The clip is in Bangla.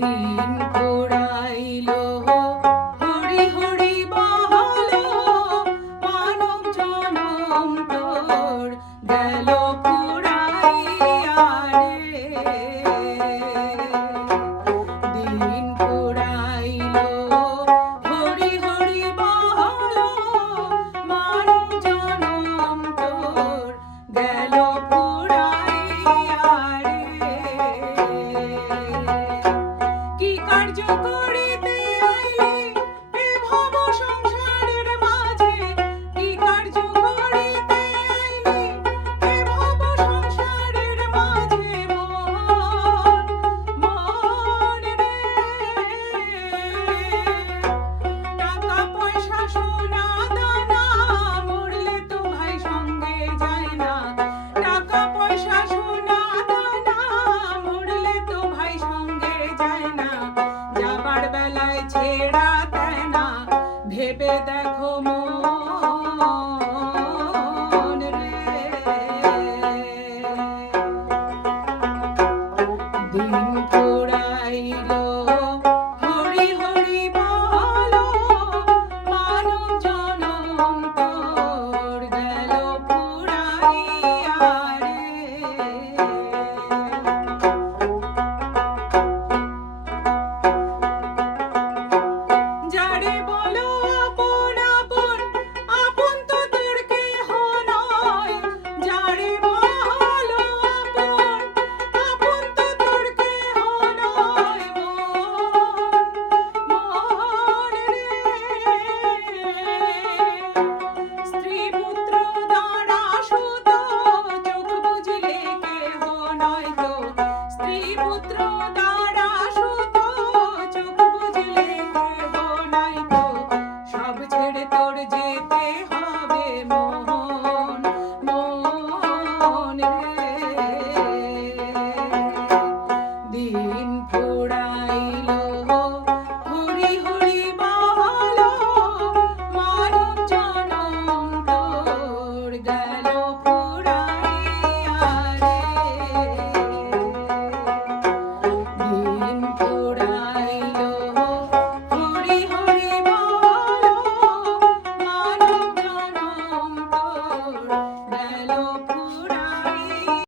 দিন ঘুরাইলো হরি হরি বলো মানব জনম তোর গেল ফুরাইয়া রে। দিন ঘুরাইলো হরি হরি বলো মানব জনম তোর গেল ফুরাইয়া রে। কি কার্য করিতে আইলি এ ভব সংসারের মাঝে, কি কার্য করিতে আইলি এ ভব সংসারের মাঝে মন রে। টাকা পয়সা সোনা দানা মরলে তো ভাই সঙ্গে যায় না, টাকা পয়সা সোনা দানা মরলে তো ভাই সঙ্গে যায় না। যাবার বেলায় ছেঁড়া তেনা ভেবে দেখো মন।